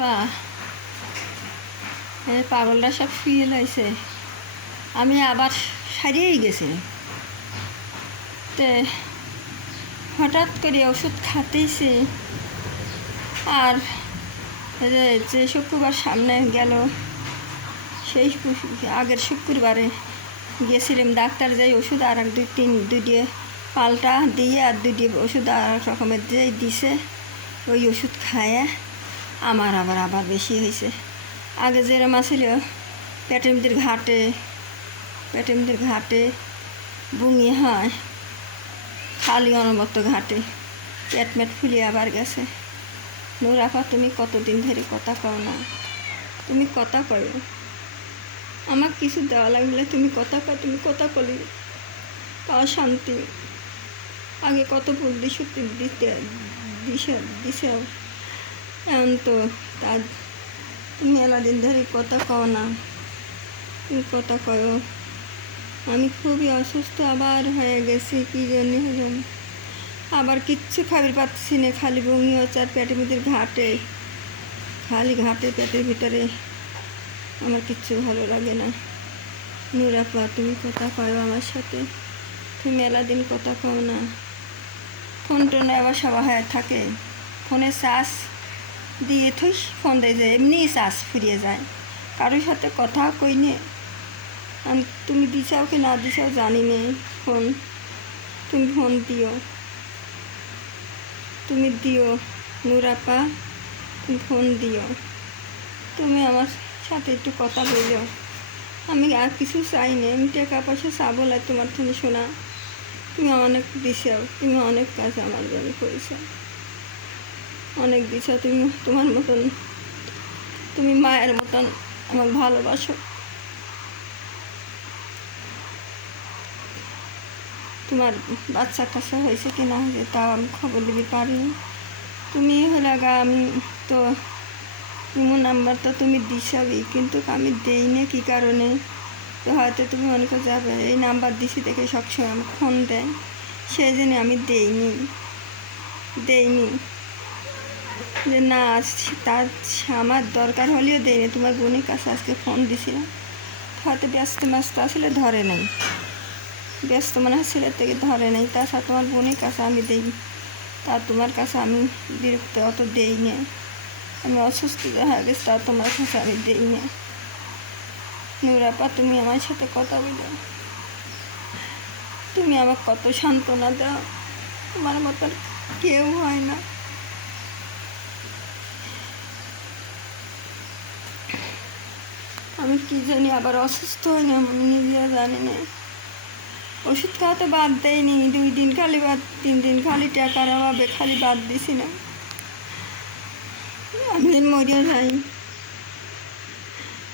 পা পাগলটা সব শুয়ে লাইছে। আমি আবার সারিয়েই গেছি। তে হঠাৎ করে ওষুধ খাতেইছি। আর যে শুক্রবার সামনে গেল সেই আগের শুক্রবারে গিয়েছিলাম ডাক্তার, যাই ওষুধ আর দুটি পাল্টা দিয়ে আর দুটি ওষুধ আর রকমের যে দিছে, ওই ওষুধ খায় আমার আবার বেশি হয়েছে। আগে যেরম ছিল পেটের মধ্যে ঘাটে বুঙি হয়, খালি অনবরত ঘাটে, পেট ফুলিয়ে আবার গেছে। নুরাপা, তুমি কতদিন ধরে কথা কও না? তুমি কথা কও, আমার কিছু দেওয়া লাগলে তুমি কথা কও। তুমি কথা কলি পাওয়া শান্তি। আগে কত বুদ্ধি সত্যি দিছে এখন তো তার মেলা দিন ধরে কথা কও না। তুমি কথা কও। আমি খুবই অসুস্থ আবার হয়ে গেছি, কী জন্য হলো আবার কিচ্ছু খাবার পাচ্ছি না, খালি বমি হচ্ছে আর পেটের মধ্যে খালি ঘাটে পেটের ভিতরে। আমার কিচ্ছু ভালো লাগে না। নুরাপা, তুমি কথা কও আমার সাথে। তুমি মেলা দিন কথা কও না। ফোন টোনে আবার সবাই হয়ে থাকে, ফোনে চার্জ দিয়ে থুই ফোন দিয়ে যায়, এমনি চার্জ ফুরিয়ে যায়। কারোর সাথে কথা কই নে। আমি তুমি দিছাও কি না দিছাও জানি নে ফোন। তুমি ফোন দিও, তুমি দিও নুরাপা, তুমি ফোন দিও। তুমি আমার সাথে একটু কথা বলো। আমি আর কিছু চাই না, আমি টাকা পয়সা চাবো না তোমার তুমি শোনা। তুমি অনেক দিছাও, তুমি অনেক কাজ আমার জন্য করেছ, অনেক দিছাও। তুমি তোমার মতন, তুমি মায়ের মতন আমাকে ভালোবাসো। তোমার বাচ্চা কাচ্চা হয়েছে কি না হয়েছে তাও আমি খবর দিতে পারিনি। তুমি হলে আমি তো ইমো নাম্বার তো তুমি দিছাবি, কিন্তু আমি দেই না কী কারণে। তো হয়তো তুমি অনেকে যাবে এই নাম্বার দিছি দেখে সবসময় আমি ফোন দেয়, সেই জন্য আমি দেইনি যে না তার আমার দরকার হলেও দেয়নি। তোমার বোনের কাছে আজকে ফোন দিছিলাম, হয়তো ব্যস্ত আসলে ধরে নাই, ব্যস্ত মনে হয় ছেলের থেকে ধরে নাই। তাছাড়া তোমার বোনের কাছে আমি দেই, তা তোমার কাছে আমি বিরক্ত অত দেই না। আমি অসুস্থ হয়ে গেছি, তা তোমার কাছে আমি দেই না। নুরাপা, তুমি আমার সাথে কথা বলো। তুমি আমার কত সান্ত্বনা দাও, তোমার মতন কেউ হয় না। আমি কী জানি আবার অসুস্থ হই না, আমি নিজেও জানি না। ওষুধ খাওয়া তো বাদ দেয়নি, 2 দিন খালি বাদ, 3 দিন খালি টাকার অভাবে খালি বাদ দিছি না। আমি মরিয়া যাই,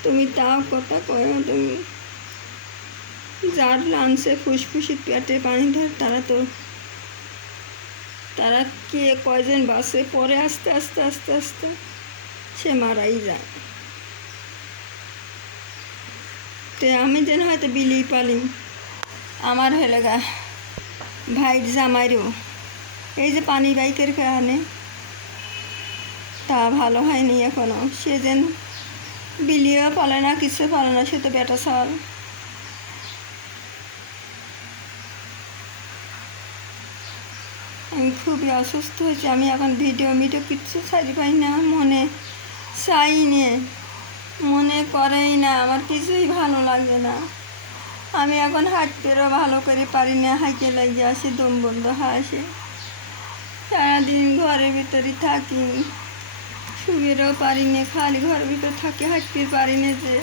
তুমি তাও কথা কয়ো। তুমি যার লাঞ্চে ফুসফুসির পেটে পানি ধরে তারা কে কয়জন বাসে পরে আস্তে আস্তে আস্তে আস্তে সে মারাই যায়। তো আমি যেন হয়তো বিলি পালি আমার হলে গা ভাইর জামাইরও এই যে পানি বাইকের কারণে তা ভালো হয়নি এখনও। সে যেন বিলিও পালে না, কিছু পালে না, সে তো বেটা ছাল। আমি খুবই অসুস্থ হয়েছি। আমি এখন ভিডিও কিচ্ছু ছাড়ি পাই না, মনে চাই নে, মনে করেই না, আমার কিছুই ভালো লাগে না। আমি এখন হাঁটতেও ভালো করে পারি না, হাঁটতে লাগে আসি দম বন্ধ আসে। সারাদিন ঘরের ভিতরে থাকি, শুয়েও পারি না, খালি ঘরের ভিতর থাকি, হাঁটতে পারি না, যে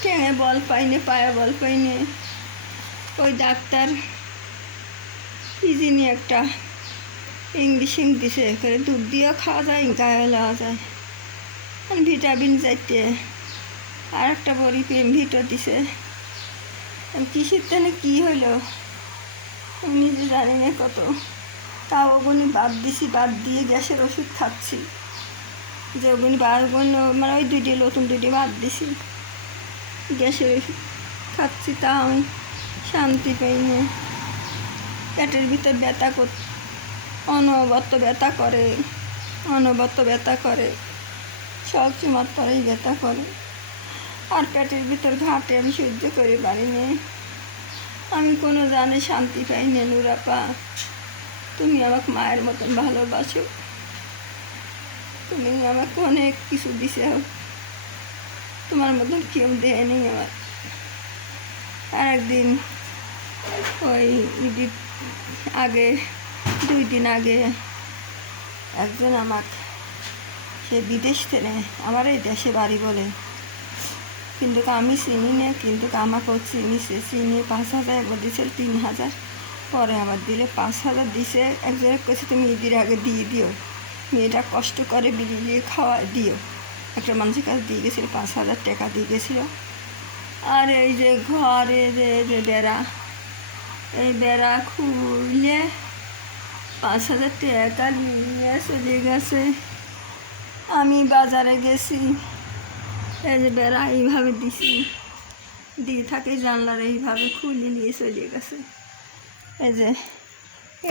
ঠেঙে বল পাই না, পায়ে বল পাই না। ওই ডাক্তার কি জিনি একটা ইংলিশ দিছে, করে দুধ দিয়েও খাওয়া যায়, গায়ে লাওয়া যায়, ভিটামিন যাইতে আর একটা বড়ি ভিটো দিছে। কিসের তেনে কী হইলো আমি নিজে জানি না কত, তাও ওগুনি বাদ দিছি, বাদ দিয়ে গ্যাসের ওষুধ খাচ্ছি। যে ওগুনি মানে ওই 2টি নতুন 2টি বাদ দিছি, গ্যাসের ওষুধ খাচ্ছি, তা আমি শান্তি পাই না। পেটের ভিতর অনবরত ব্যথা করে। সবসময় পরেই ব্যথা করে, আর পেটের ভিতর ঘাটে আমি সহ্য করে পারিনি। আমি কোনো জানে শান্তি পাই না নুরাপা। তুমি আমাকে মায়ের মতন ভালোবাসো, তুমি আমাকে অনেক কিছু দিছে, তোমার মতন কেউ দেয়নি আমার। আর একদিন ওই ঈদের আগে 2 দিন আগে একজন আমাকে, সে বিদেশ থেকে আমার এই দেশে বাড়ি বলে, কিন্তু আমি চিনি না, কিন্তু আমাকেও চিনিছে, চিনি 5,000 একবার দিয়েছিল 3,000, পরে আমার দিলে 5,000 দিছে। একজনের কাছে তুমি ঈদের আগে দিয়ে দিও, মেয়েটা কষ্ট করে বিলিয়ে খাওয়া দিও। একটা মানুষের কাছে দিয়ে গেছিলো, 5,000 টাকা দিয়ে গেছিলো। আর এই যে ঘরে যে বেড়া, এই বেড়া খুলে 5,000 টাকা নিয়ে চলে গেছে। আমি বাজারে গেছি, এই যে বেড়া এইভাবে দিছি, দিয়ে থাকে জানলার এইভাবে খুলে নিয়ে চলে গেছে। এই যে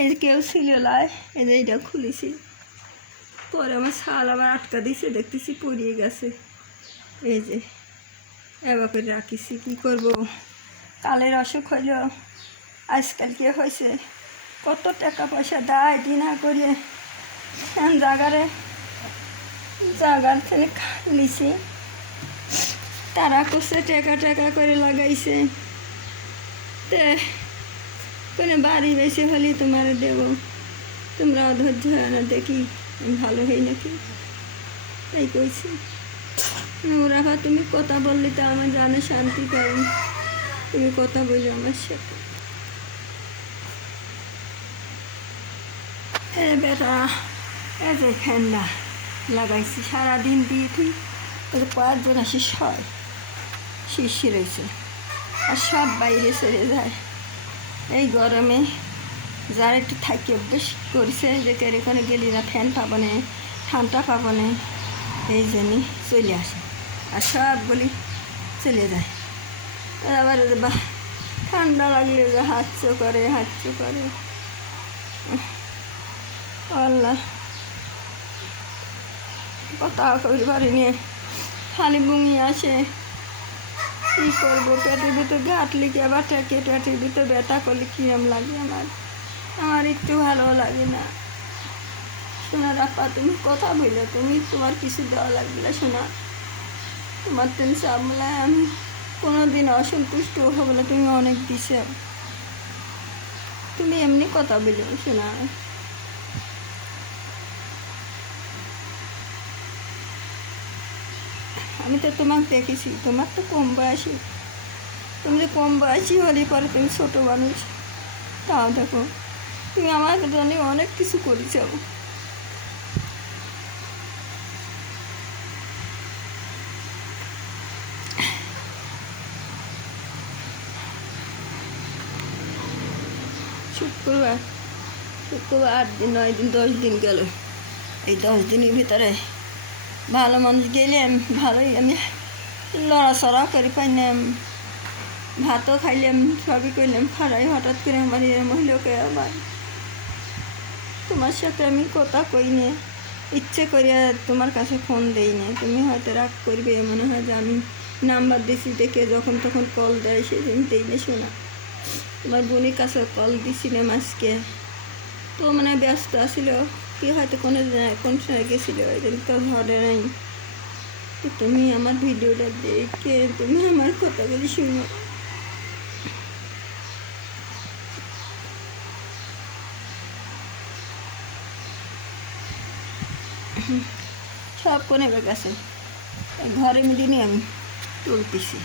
এই কেউ ছিল লাই, এই যে এইটা খুলেছি, পরে আমার শাল আবার আটকা দিছে, দেখতেছি পড়িয়ে গেছে। এই যে এবার করে রাখিছি, কী করবো, কালের অসুখ হইল, আজকাল কে হয়েছে, কত টাকা পয়সা দেয় দিনা করে জাগার থেকে লিছি, তারা করছে টাকা করে লাগাইছে, তে কোনো বাড়ি বেশি হলে তোমার দেব, তোমরা অধৈর্য হয় না, দেখি ভালো হয় নাকি, তাই কইছি। নুরাপা তুমি কথা বললে তো আমার জানে শান্তি পাই, তুমি কথা বলি আমার সাথে। বেটা এই যে ফ্যানটা লাগাইছি সারাদিন দিয়ে, তুই ওদের 5 জন আসি হয় শিশি রয়েছে, আর সব বাইরে চলে যায়। এই গরমে যারা একটু থাকি অভ্যেস করেছে যে এখানে গেলি না ফ্যান পাবো না, ঠান্ডা পাবো না, এই জন্যই চলে আসে, আর সবগুলি চলে যায়। আবার ঠান্ডা লাগলে যে হাঁচো করে আল্লাহ, কথা কইতে পারিনি, খালি বুঙি আসে, কী করবো, পেটের ভিতর ঘাটলে কি আবার টেকে, পেটের ভিতর ব্যথা করলে কিরম লাগে আমার একটু ভালো লাগে না। শোনা রাপা তুমি কথা বললে, তুমি তোমার কিছু দেওয়া লাগবে না শোনা, তোমার তুমি সামলায় আমি কোনো দিন অসন্তুষ্ট হবো না, তুমি অনেক দিছে, তুমি এমনি কথা বলো শোনা। আমি তো তোমাকে দেখেছি, তোমার তো কম বয়সী, তুমি তো কম বয়সী হলে পরে তুমি ছোটো মানুষ, তাও দেখো তুমি আমার জন্য অনেক কিছু করেছ। শুক্রবার 8 দিন 9 দিন 10 দিন গেল, এই 10 দিনের ভিতরে ভালো মানুষ গেলাম, ভালোই আমি লড়াচড়া করে পাইলাম, ভাতও খাইলাম, সবই করলাম, খারাই হঠাৎ করে আমার এরম হইলোকে আবার তোমার সাথে আমি কথা কই না, ইচ্ছে করে তোমার কাছে ফোন দেই না, তুমি হয়তো রাগ করবে, মনে হয় যে আমি নাম্বার দিছি দেখে যখন তখন কল দেয় সেদিন দেই না শোনা। তোমার বোনের কাছে কল দিছিলাম আজকে, তো মানে ব্যস্ত আসিল কি হয়তো কোন সময় গেছিলো, ওই জন্য তো ধরে নাই। তো তুমি আমার ভিডিওটা দেখে তুমি আমার কথাগুলি শুনো। সব কোনে গেছে, ঘরে মিলিনি আমি তুলতেছি।